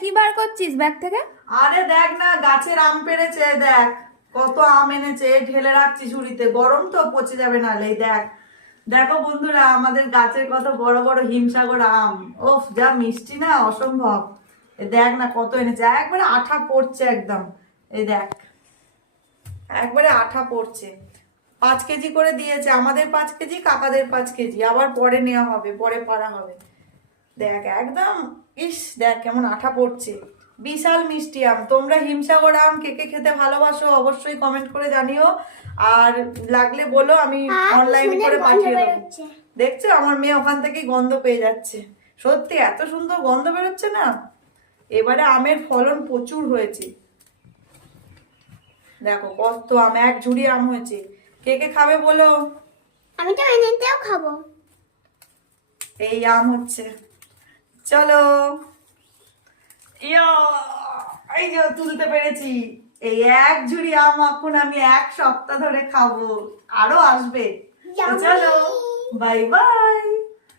কি বার করছিস ব্যাগ থেকে? আরে দেখ না, গাছের আম পেড়েছে, দেখ কত আম এনেছে, ঢেলে রাখছি ঝুড়িতে, গরম তো পচে যাবে নাহলে। এই দেখ, দেখো বন্ধুরা, আমাদের গাছের কত বড় বড় হিমসাগর আম। ওফ, যা মিষ্টি না, অসম্ভব। এই দেখ না কত এনেছে, একবারে আঠা পড়ছে একদম। এই দেখ, একবারে আঠা পড়ছে। 5 কেজি করে দিয়েছে, আমাদের 5 কেজি, কাকাদের 5 কেজি, আবার পরে নেওয়া হবে, পরে পাড়া হবে। দেখ একদম, ইস দেখ কেমন আঠা পড়ছে। বিশাল মিষ্টি আম। তোমরা হিমসাগর আম কে কে খেতে ভালোবাসো অবশ্যই কমেন্ট করে জানিও। আর লাগলে বলো, আমি অনলাইনে করে পাঠিয়ে দেবো। দেখছো, আমার মেয়ে ওখান থেকেই গন্ধ পেয়ে যাচ্ছে। সত্যি এত সুন্দর গন্ধ বেরোচ্ছে না। এবারে আমের ফলন প্রচুর হয়েছে। দেখো কত আম, এক ঝুড়ি আম হয়েছে। কে কে খাবে বলো। আমি তো এনেতেও খাবো। এই আম হচ্ছে, চলো। ইয়া, এই যে তুলতে পেরেছি। এই এক ঝুড়ি আম এখন আমি 1 সপ্তাহ ধরে খাবো, আরো আসবে। তো চলো, বাই বাই।